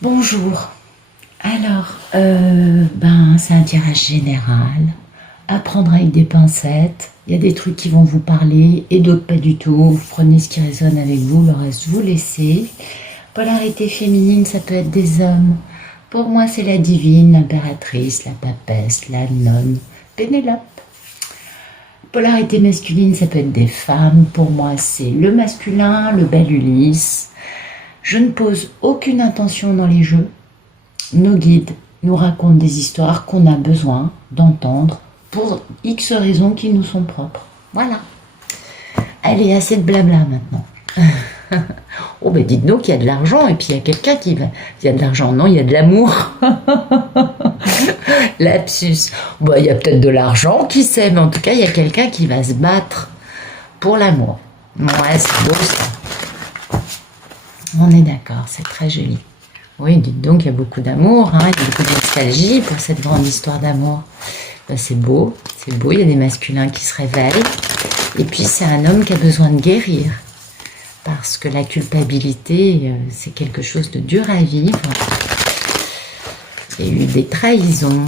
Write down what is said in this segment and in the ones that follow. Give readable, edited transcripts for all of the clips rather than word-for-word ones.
Bonjour. Alors, c'est un tirage général. À prendre avec des pincettes. Il y a des trucs qui vont vous parler et d'autres pas du tout. Vous prenez ce qui résonne avec vous, le reste vous laissez. Polarité féminine, ça peut être des hommes. Pour moi, c'est la divine, l'impératrice, la papesse, la nonne, Pénélope. Polarité masculine, ça peut être des femmes. Pour moi, c'est le masculin, le bel Ulysse. Je ne pose aucune intention dans les jeux. Nos guides nous racontent des histoires qu'on a besoin d'entendre pour X raisons qui nous sont propres. Voilà. Allez, assez de blabla maintenant. Oh ben dites donc qu'il y a de l'argent et puis il y a quelqu'un qui va... Il y a de l'argent, non, il y a de l'amour. Lapsus. Bon, il y a peut-être de l'argent, qui sait, mais en tout cas, il y a quelqu'un qui va se battre pour l'amour. Ouais, c'est beau ça. On est d'accord, c'est très joli. Oui, dites donc, il y a beaucoup d'amour, hein, il y a beaucoup de nostalgie pour cette grande histoire d'amour. Ben, c'est beau, il y a des masculins qui se réveillent. Et puis, c'est un homme qui a besoin de guérir. Parce que la culpabilité, c'est quelque chose de dur à vivre. Il y a eu des trahisons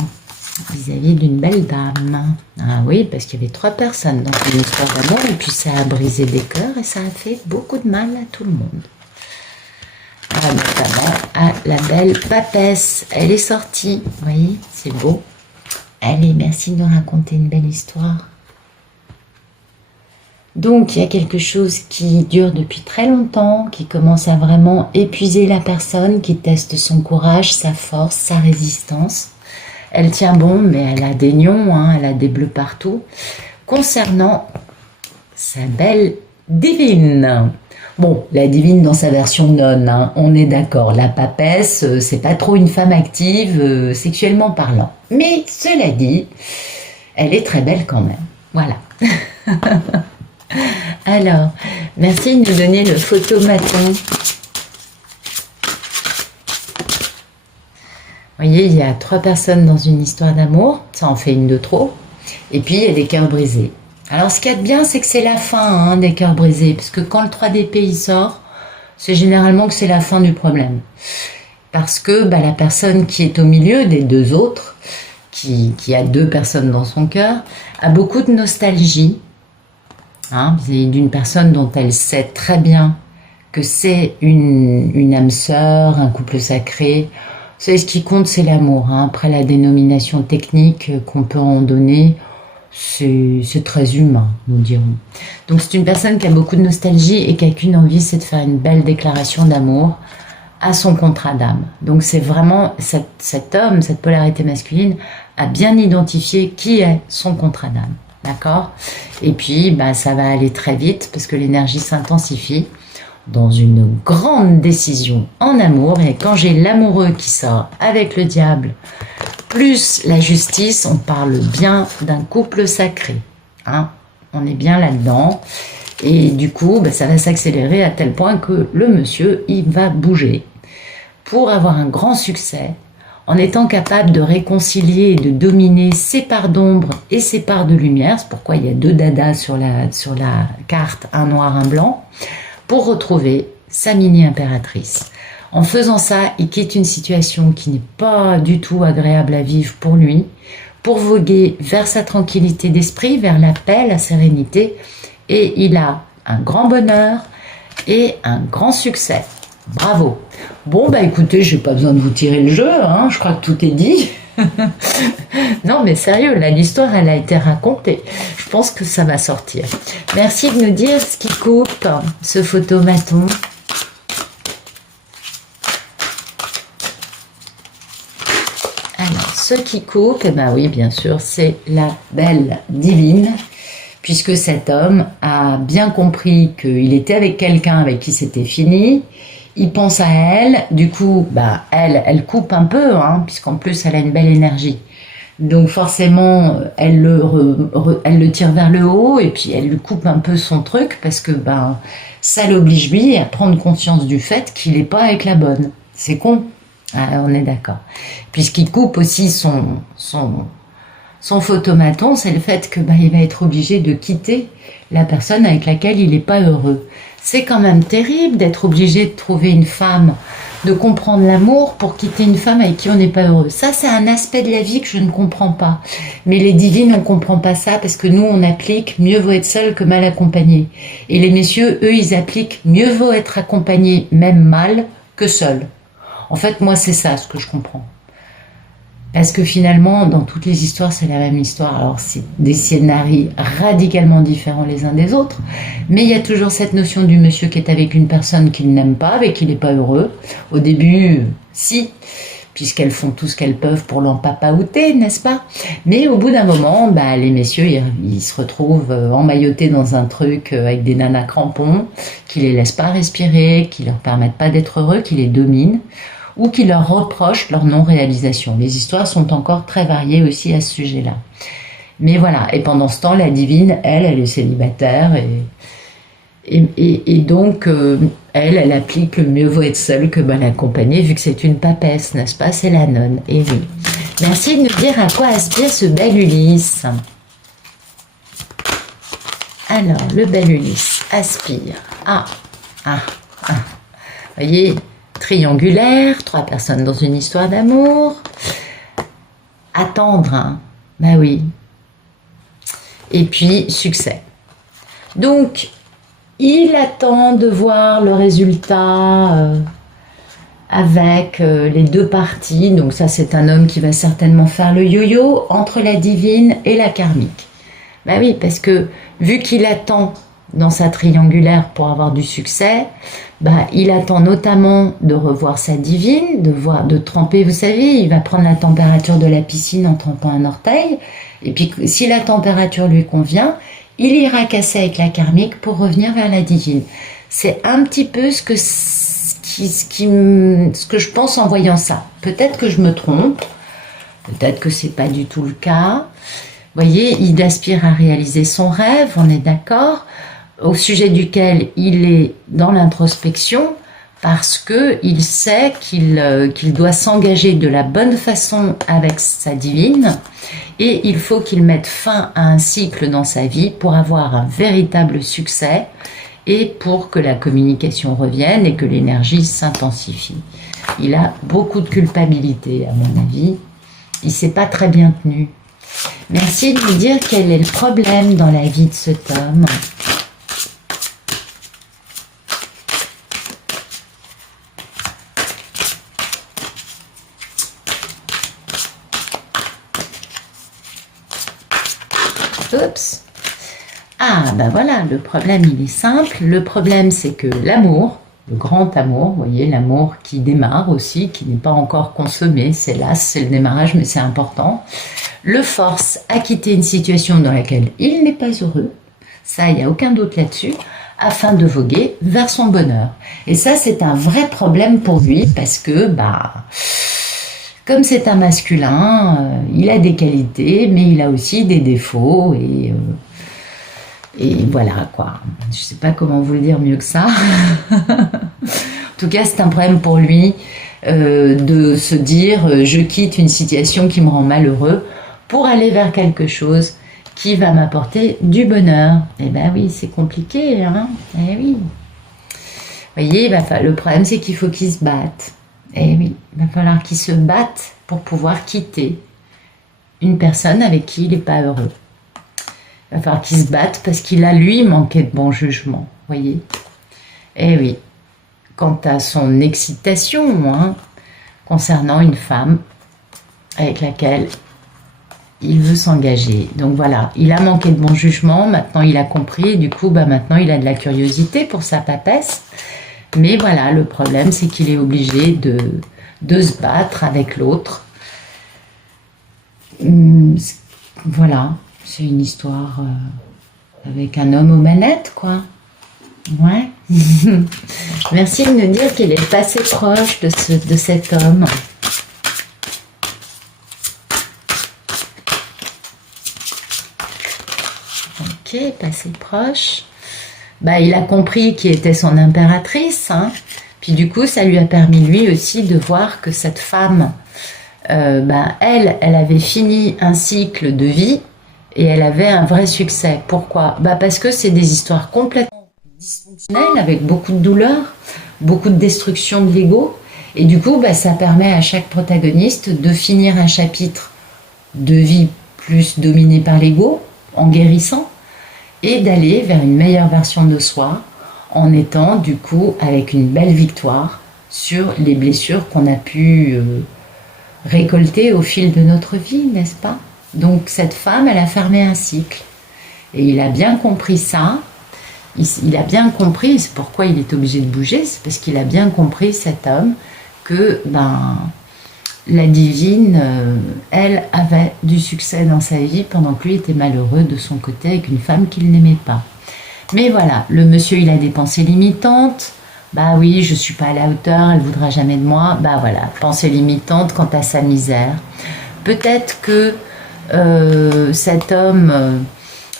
vis-à-vis d'une belle dame. Ah oui, parce qu'il y avait 3 personnes dans une histoire d'amour, et puis ça a brisé des cœurs, et ça a fait beaucoup de mal à tout le monde. Notamment à la belle papesse. Elle est sortie, vous voyez, c'est beau. Allez, merci de nous raconter une belle histoire. Donc, il y a quelque chose qui dure depuis très longtemps, qui commence à vraiment épuiser la personne, qui teste son courage, sa force, sa résistance. Elle tient bon, mais elle a des nions, hein, elle a des bleus partout. Concernant sa belle divine. Bon, la divine dans sa version nonne, hein, on est d'accord. La papesse, c'est pas trop une femme active, sexuellement parlant. Mais cela dit, elle est très belle quand même. Voilà. Alors, merci de nous donner le photomaton. Vous voyez, il y a 3 personnes dans une histoire d'amour, ça en fait une de trop. Et puis, il y a des cœurs brisés. Alors, ce qu'il y a de bien, c'est que c'est la fin hein, des cœurs brisés. Parce que quand le 3 d'épée il sort, c'est généralement que c'est la fin du problème. Parce que la personne qui est au milieu des 2 autres, qui a 2 personnes dans son cœur, a beaucoup de nostalgie. Hein, d'une personne dont elle sait très bien que c'est une âme sœur, un couple sacré. Vous savez, ce qui compte, c'est l'amour. Hein. Après, la dénomination technique qu'on peut en donner, c'est très humain, nous dirons. Donc, c'est une personne qui a beaucoup de nostalgie et qui a qu'une envie, c'est de faire une belle déclaration d'amour à son contrat d'âme. Donc, c'est vraiment cet homme, cette polarité masculine, a bien identifié qui est son contrat d'âme. D'accord? Et puis, ça va aller très vite parce que l'énergie s'intensifie dans une grande décision en amour. Et quand j'ai l'amoureux qui sort avec le diable, plus la justice, on parle bien d'un couple sacré. Hein? On est bien là-dedans. Et du coup, ça va s'accélérer à tel point que le monsieur, il va bouger pour avoir un grand succès, en étant capable de réconcilier et de dominer ses parts d'ombre et ses parts de lumière. C'est pourquoi il y a 2 dadas sur la carte, un noir, un blanc, pour retrouver sa mini-impératrice. En faisant ça, il quitte une situation qui n'est pas du tout agréable à vivre pour lui, pour voguer vers sa tranquillité d'esprit, vers la paix, la sérénité, et il a un grand bonheur et un grand succès. Bravo. Bon, écoutez, j'ai pas besoin de vous tirer le jeu, hein, je crois que tout est dit. Non, mais sérieux, là, l'histoire, elle a été racontée. Je pense que ça va sortir. Merci de nous dire ce qui coupe, ce photomaton. Alors, ce qui coupe, oui, bien sûr, c'est la belle divine, puisque cet homme a bien compris qu'il était avec quelqu'un avec qui c'était fini. Il pense à elle, du coup, elle coupe un peu, hein, puisqu'en plus, elle a une belle énergie. Donc forcément, elle le tire vers le haut, et puis elle lui coupe un peu son truc, parce que ça l'oblige lui à prendre conscience du fait qu'il n'est pas avec la bonne. C'est con, on est d'accord. Puisqu'il coupe aussi son Son photomaton, c'est le fait que il va être obligé de quitter la personne avec laquelle il n'est pas heureux. C'est quand même terrible d'être obligé de trouver une femme, de comprendre l'amour pour quitter une femme avec qui on n'est pas heureux. Ça, c'est un aspect de la vie que je ne comprends pas. Mais les divines, on ne comprend pas ça parce que nous, on applique mieux vaut être seul que mal accompagné. Et les messieurs, eux, ils appliquent mieux vaut être accompagné, même mal, que seul. En fait, moi, c'est ça ce que je comprends. Parce que finalement, dans toutes les histoires, c'est la même histoire. Alors, c'est des scénarios radicalement différents les uns des autres. Mais il y a toujours cette notion du monsieur qui est avec une personne qu'il n'aime pas, avec qui il n'est pas heureux. Au début, si, puisqu'elles font tout ce qu'elles peuvent pour l'empapaouter, n'est-ce pas? Mais au bout d'un moment, les messieurs, ils se retrouvent emmaillotés dans un truc avec des nanas crampons, qui les laissent pas respirer, qui leur permettent pas d'être heureux, qui les dominent, ou qui leur reprochent leur non-réalisation. Les histoires sont encore très variées aussi à ce sujet-là. Mais voilà, et pendant ce temps, la divine, elle est célibataire, et donc, elle applique le mieux vaut être seule que mal accompagnée, vu que c'est une papesse, n'est-ce pas? C'est la nonne, et oui. Merci de nous dire à quoi aspire ce bel Ulysse. Alors, le bel Ulysse aspire voyez, triangulaire, 3 personnes dans une histoire d'amour. Attendre, hein. Oui. Et puis, succès. Donc, il attend de voir le résultat avec les deux parties. Donc ça, c'est un homme qui va certainement faire le yo-yo entre la divine et la karmique. Oui, parce que vu qu'il attend dans sa triangulaire pour avoir du succès, il attend notamment de revoir sa divine, de tremper, vous savez, il va prendre la température de la piscine en trempant un orteil, et puis si la température lui convient, il ira casser avec la karmique pour revenir vers la divine. C'est un petit peu ce que je pense en voyant ça. Peut-être que je me trompe, peut-être que c'est pas du tout le cas. Vous voyez, il aspire à réaliser son rêve, on est d'accord, au sujet duquel il est dans l'introspection, parce qu'il sait qu'il doit s'engager de la bonne façon avec sa divine, et il faut qu'il mette fin à un cycle dans sa vie pour avoir un véritable succès et pour que la communication revienne et que l'énergie s'intensifie. Il a beaucoup de culpabilité, à mon avis. Il ne s'est pas très bien tenu. Merci de nous dire quel est le problème dans la vie de cet homme. Oups. Voilà, le problème il est simple. Le problème c'est que l'amour, le grand amour, vous voyez, l'amour qui démarre aussi, qui n'est pas encore consommé, c'est le démarrage, mais c'est important, le force à quitter une situation dans laquelle il n'est pas heureux, ça il n'y a aucun doute là-dessus, afin de voguer vers son bonheur. Et ça c'est un vrai problème pour lui, parce que comme c'est un masculin, il a des qualités, mais il a aussi des défauts, et voilà quoi. Je sais pas comment vous le dire mieux que ça. En tout cas, c'est un problème pour lui de se dire je quitte une situation qui me rend malheureux pour aller vers quelque chose qui va m'apporter du bonheur. Oui, c'est compliqué, hein. Oui. Vous voyez, le problème c'est qu'il faut qu'il se batte. Oui, il va falloir qu'il se batte pour pouvoir quitter une personne avec qui il n'est pas heureux. Il va falloir qu'il se batte parce qu'il a, lui, manqué de bon jugement, voyez. Oui, quant à son excitation, concernant une femme avec laquelle il veut s'engager. Donc voilà, il a manqué de bon jugement, maintenant il a compris, et du coup, maintenant il a de la curiosité pour sa papesse. Mais voilà, le problème, c'est qu'il est obligé de se battre avec l'autre. Voilà, c'est une histoire avec un homme aux manettes, quoi. Ouais. Merci de nous dire qu'il est assez proche de cet homme. Ok, passé proche. Il a compris qui était son impératrice, hein. Puis du coup, ça lui a permis lui aussi de voir que cette femme elle avait fini un cycle de vie et elle avait un vrai succès. Pourquoi? Parce que c'est des histoires complètement dysfonctionnelles, avec beaucoup de douleur, beaucoup de destruction de l'ego. Et du coup, ça permet à chaque protagoniste de finir un chapitre de vie plus dominé par l'ego, en guérissant, et d'aller vers une meilleure version de soi, en étant du coup avec une belle victoire sur les blessures qu'on a pu récolter au fil de notre vie, n'est-ce pas? Donc cette femme, elle a fermé un cycle. Et il a bien compris ça. Il a bien compris, c'est pourquoi il est obligé de bouger, c'est parce qu'il a bien compris, cet homme, que la divine, elle, avait du succès dans sa vie pendant que lui était malheureux de son côté avec une femme qu'il n'aimait pas. Mais voilà, le monsieur, il a des pensées limitantes. Oui, je suis pas à la hauteur, elle voudra jamais de moi. Voilà, pensée limitante quant à sa misère. Peut-être que cet homme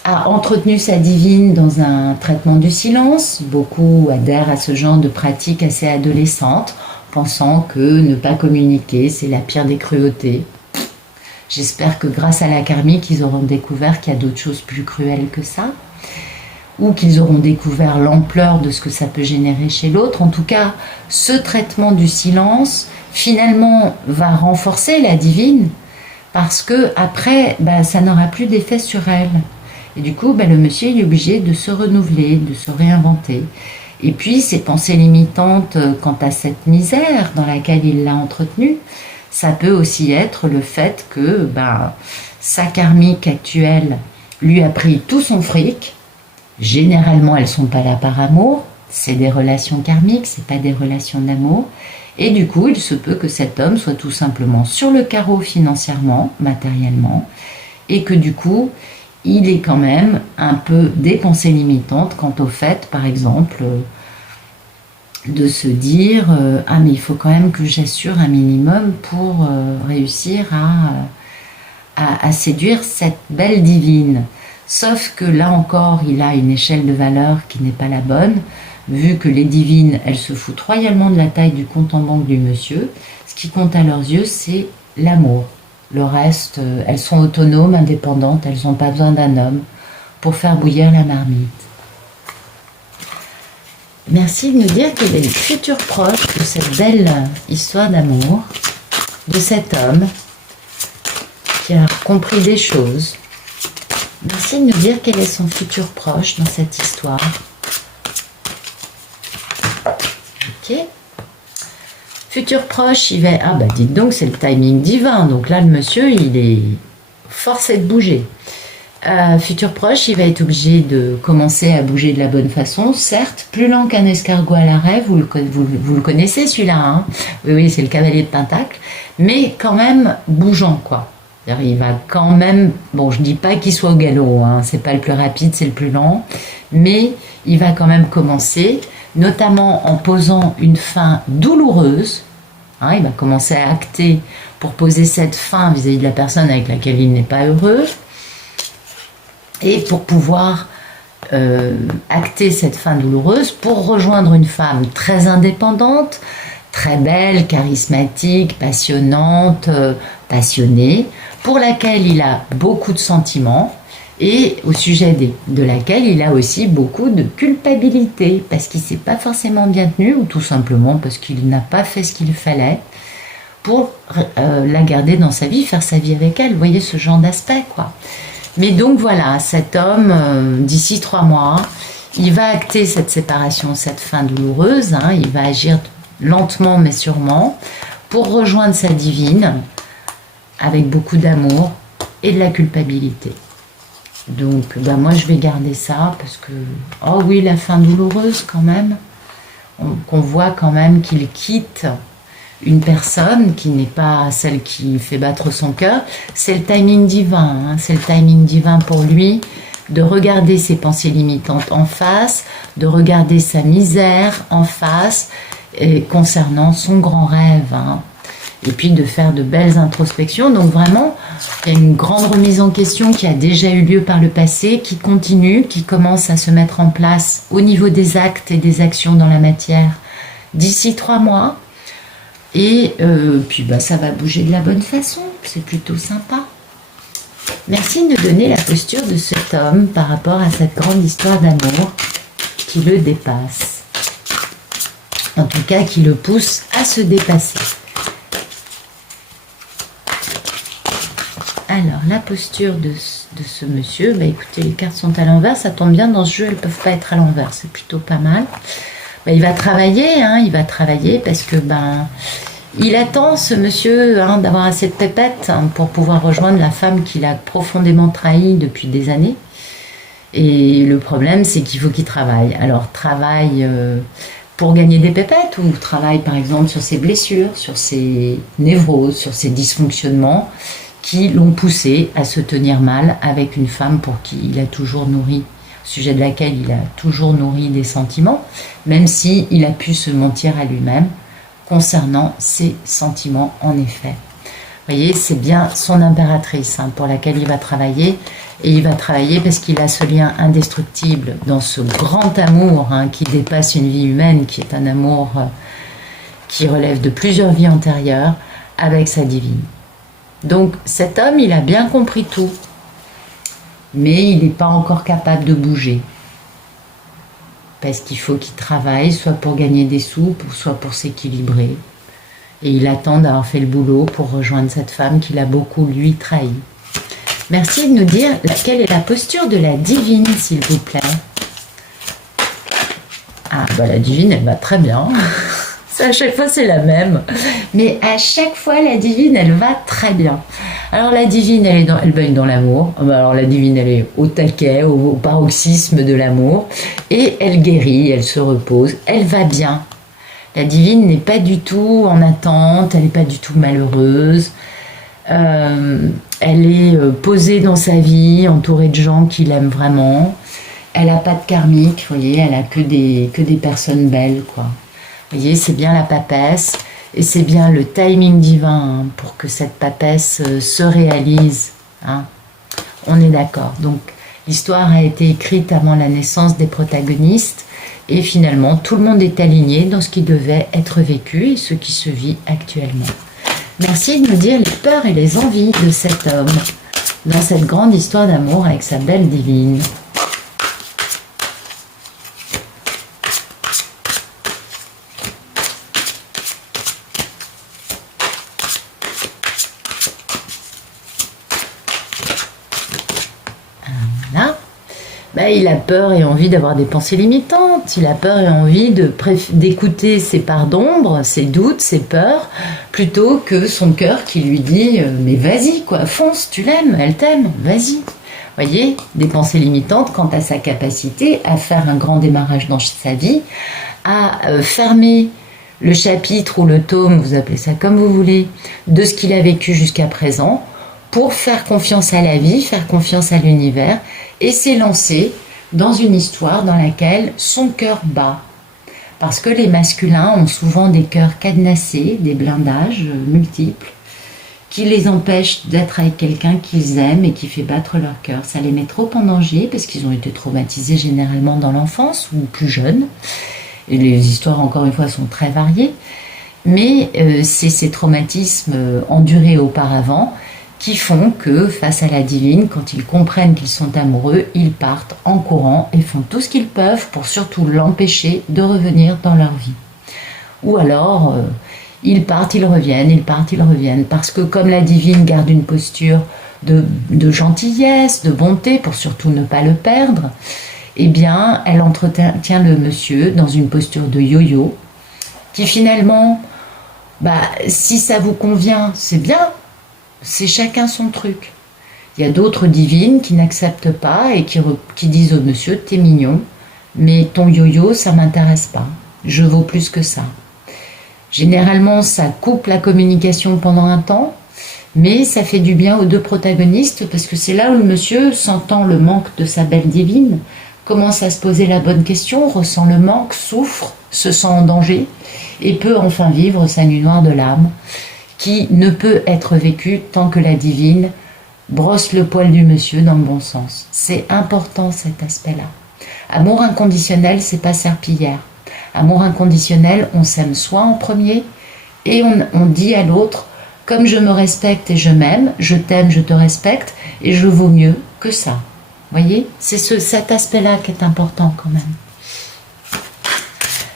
a entretenu sa divine dans un traitement du silence. Beaucoup adhèrent à ce genre de pratique assez adolescente, pensant que ne pas communiquer, c'est la pire des cruautés. J'espère que grâce à la karmique, ils auront découvert qu'il y a d'autres choses plus cruelles que ça, ou qu'ils auront découvert l'ampleur de ce que ça peut générer chez l'autre. En tout cas, ce traitement du silence, finalement, va renforcer la divine, parce que après, ça n'aura plus d'effet sur elle. Et du coup, le monsieur il est obligé de se renouveler, de se réinventer. Et puis, ces pensées limitantes quant à cette misère dans laquelle il l'a entretenue, ça peut aussi être le fait que sa karmique actuelle lui a pris tout son fric. Généralement, elles ne sont pas là par amour, c'est des relations karmiques, c'est pas des relations d'amour. Et du coup, il se peut que cet homme soit tout simplement sur le carreau financièrement, matériellement, et que du coup, il est quand même un peu des pensées limitantes quant au fait, par exemple, de se dire mais il faut quand même que j'assure un minimum pour réussir à séduire cette belle divine. Sauf que là encore, il a une échelle de valeur qui n'est pas la bonne, vu que les divines, elles se foutent royalement de la taille du compte en banque du monsieur. Ce qui compte à leurs yeux, c'est l'amour. Le reste, elles sont autonomes, indépendantes, elles n'ont pas besoin d'un homme pour faire bouillir la marmite. Merci de nous dire quel est le futur proche de cette belle histoire d'amour, de cet homme qui a compris des choses. Merci de nous dire quel est son futur proche dans cette histoire. Ok. Futur proche, il va... dites donc, c'est le timing divin. Donc là, le monsieur, il est forcé de bouger. Futur proche, il va être obligé de commencer à bouger de la bonne façon. Certes, plus lent qu'un escargot à l'arrêt, vous le connaissez celui-là. Hein, oui, c'est le cavalier de Pentacle. Mais quand même bougeant, quoi. Il va quand même... Bon, je dis pas qu'il soit au galop. Hein, c'est pas le plus rapide, c'est le plus lent. Mais il va quand même commencer... notamment en posant une fin douloureuse. Hein, il va commencer à acter pour poser cette fin vis-à-vis de la personne avec laquelle il n'est pas heureux. Et pour pouvoir acter cette fin douloureuse, pour rejoindre une femme très indépendante, très belle, charismatique, passionnante, passionnée, pour laquelle il a beaucoup de sentiments, et au sujet de laquelle il a aussi beaucoup de culpabilité, parce qu'il ne s'est pas forcément bien tenu, ou tout simplement parce qu'il n'a pas fait ce qu'il fallait pour la garder dans sa vie, faire sa vie avec elle. Vous voyez ce genre d'aspect, quoi. Mais donc voilà, cet homme, d'ici 3 mois, il va acter cette séparation, cette fin douloureuse, hein, il va agir lentement mais sûrement, pour rejoindre sa divine, avec beaucoup d'amour et de la culpabilité. Donc, moi, je vais garder ça parce que... Oh oui, la fin douloureuse, quand même. Qu'on voit quand même qu'il quitte une personne qui n'est pas celle qui fait battre son cœur. C'est le timing divin. Hein, c'est le timing divin pour lui de regarder ses pensées limitantes en face, de regarder sa misère en face, et concernant son grand rêve. Hein. Et puis de faire de belles introspections. Donc vraiment, il y a une grande remise en question qui a déjà eu lieu par le passé, qui continue, qui commence à se mettre en place au niveau des actes et des actions dans la matière d'ici 3 mois. Et puis bah, ça va bouger de la bonne façon, c'est plutôt sympa. Merci de nous donner la posture de cet homme par rapport à cette grande histoire d'amour qui le dépasse. En tout cas, qui le pousse à se dépasser. Alors, la posture de ce monsieur, bah écoutez, les cartes sont à l'envers, ça tombe bien, dans ce jeu, elles ne peuvent pas être à l'envers, c'est plutôt pas mal. Bah, il va travailler, hein, il va travailler parce que ben, il attend, ce monsieur, hein, d'avoir assez de pépettes hein, pour pouvoir rejoindre la femme qu'il a profondément trahie depuis des années. Et le problème, c'est qu'il faut qu'il travaille. Alors, travaille pour gagner des pépettes ou travaille par exemple sur ses blessures, sur ses névroses, sur ses dysfonctionnements qui l'ont poussé à se tenir mal avec une femme pour qui il a toujours nourri, au sujet de laquelle il a toujours nourri des sentiments, même si il a pu se mentir à lui-même concernant ses sentiments en effet. Vous voyez, c'est bien son impératrice hein, pour laquelle il va travailler, et il va travailler parce qu'il a ce lien indestructible dans ce grand amour hein, qui dépasse une vie humaine, qui est un amour qui relève de plusieurs vies antérieures avec sa divine. Donc cet homme, il a bien compris tout, mais il n'est pas encore capable de bouger. Parce qu'il faut qu'il travaille, soit pour gagner des sous, soit pour s'équilibrer. Et il attend d'avoir fait le boulot pour rejoindre cette femme qu'il a beaucoup, lui, trahi. Merci de nous dire quelle est la posture de la divine, s'il vous plaît. Ah, bah la divine, elle va très bien. À chaque fois, c'est la même. Mais à chaque fois, la divine, elle va très bien. Alors, la divine, elle baigne dans l'amour. Alors, la divine, elle est au taquet, au paroxysme de l'amour. Et elle guérit, elle se repose, elle va bien. La divine n'est pas du tout en attente, elle n'est pas du tout malheureuse. Elle est posée dans sa vie, entourée de gens qui l'aiment vraiment. Elle n'a pas de karmique, vous voyez, elle n'a que des personnes belles, quoi. Vous voyez, c'est bien la papesse et c'est bien le timing divin hein, pour que cette papesse se réalise. Hein. On est d'accord. Donc, l'histoire a été écrite avant la naissance des protagonistes et finalement, tout le monde est aligné dans ce qui devait être vécu et ce qui se vit actuellement. Merci de nous dire les peurs et les envies de cet homme dans cette grande histoire d'amour avec sa belle divine. Il a peur et envie d'avoir des pensées limitantes, il a peur et envie d'écouter ses parts d'ombre, ses doutes, ses peurs, plutôt que son cœur qui lui dit « mais vas-y, quoi, fonce, tu l'aimes, elle t'aime, vas-y ». Vous voyez, des pensées limitantes quant à sa capacité à faire un grand démarrage dans sa vie, à fermer le chapitre ou le tome, vous appelez ça comme vous voulez, de ce qu'il a vécu jusqu'à présent, pour faire confiance à la vie, faire confiance à l'univers, et s'élancer dans une histoire dans laquelle son cœur bat. Parce que les masculins ont souvent des cœurs cadenassés, des blindages multiples, qui les empêchent d'être avec quelqu'un qu'ils aiment et qui fait battre leur cœur. Ça les met trop en danger parce qu'ils ont été traumatisés généralement dans l'enfance ou plus jeunes. Et les histoires, encore une fois, sont très variées. Mais c'est ces traumatismes endurés auparavant qui font que, face à la divine, quand ils comprennent qu'ils sont amoureux, ils partent en courant et font tout ce qu'ils peuvent pour surtout l'empêcher de revenir dans leur vie. Ou alors, ils partent, ils reviennent, ils partent, ils reviennent, parce que comme la divine garde une posture de gentillesse, de bonté, pour surtout ne pas le perdre, eh bien, elle entretient le monsieur dans une posture de yo-yo, qui finalement, si ça vous convient, c'est bien, c'est chacun son truc. Il y a d'autres divines qui n'acceptent pas et qui disent au monsieur, t'es mignon, mais ton yo-yo, ça m'intéresse pas. Je vaux plus que ça. Généralement, ça coupe la communication pendant un temps, mais ça fait du bien aux deux protagonistes parce que c'est là où le monsieur, sentant le manque de sa belle divine, commence à se poser la bonne question, ressent le manque, souffre, se sent en danger et peut enfin vivre sa nuit noire de l'âme, qui ne peut être vécu tant que la divine brosse le poil du monsieur dans le bon sens. C'est important cet aspect-là. Amour inconditionnel, c'est pas serpillière. Amour inconditionnel, on s'aime soi en premier et on dit à l'autre, comme je me respecte et je m'aime, je t'aime, je te respecte, et je vaux mieux que ça. Vous voyez, c'est cet aspect-là qui est important quand même.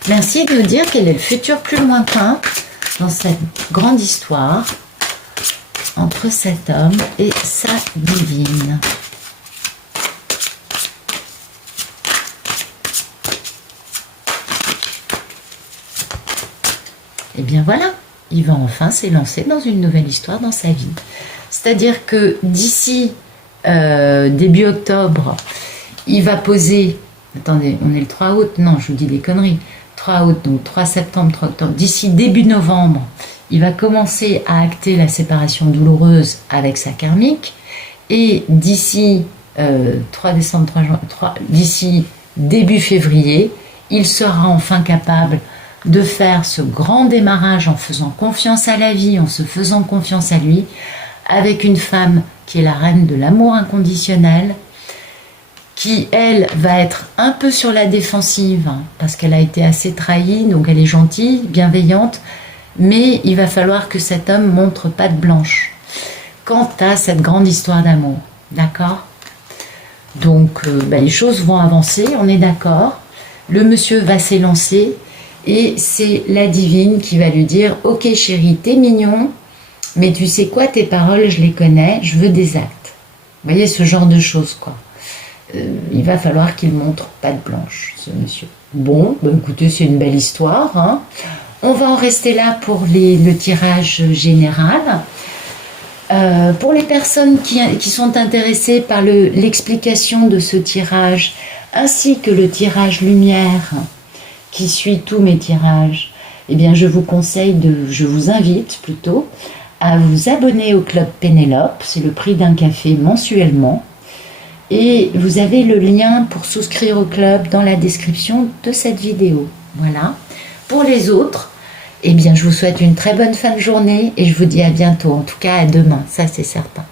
Merci de nous dire quel est le futur plus lointain dans cette grande histoire entre cet homme et sa divine. Et bien voilà, il va enfin s'élancer dans une nouvelle histoire dans sa vie. C'est-à-dire que d'ici début octobre, il va poser... Attendez, on est le 3 août, non, je vous dis des conneries. 3 août, donc 3 septembre, 3 octobre. D'ici début novembre, il va commencer à acter la séparation douloureuse avec sa karmique. Et d'ici 3 décembre, 3 juin, d'ici début février, il sera enfin capable de faire ce grand démarrage en faisant confiance à la vie, en se faisant confiance à lui, avec une femme qui est la reine de l'amour inconditionnel, qui, elle, va être un peu sur la défensive, hein, parce qu'elle a été assez trahie, donc elle est gentille, bienveillante, mais il va falloir que cet homme montre patte blanche quant à cette grande histoire d'amour, d'accord? Donc, les choses vont avancer, on est d'accord, le monsieur va s'élancer, et c'est la divine qui va lui dire « Ok chérie, t'es mignon, mais tu sais quoi, tes paroles, je les connais, je veux des actes. » Vous voyez, ce genre de choses, quoi. Il va falloir qu'il montre patte blanche, ce monsieur. Bon, écoutez, c'est une belle histoire, hein. On va en rester là pour le tirage général. Pour les personnes qui sont intéressées par l'explication de ce tirage, ainsi que le tirage lumière qui suit tous mes tirages, eh bien je vous invite plutôt à vous abonner au Club Pénélope, c'est le prix d'un café mensuellement, et vous avez le lien pour souscrire au club dans la description de cette vidéo. Voilà. Pour les autres, eh bien je vous souhaite une très bonne fin de journée et je vous dis à bientôt, en tout cas à demain, ça c'est certain.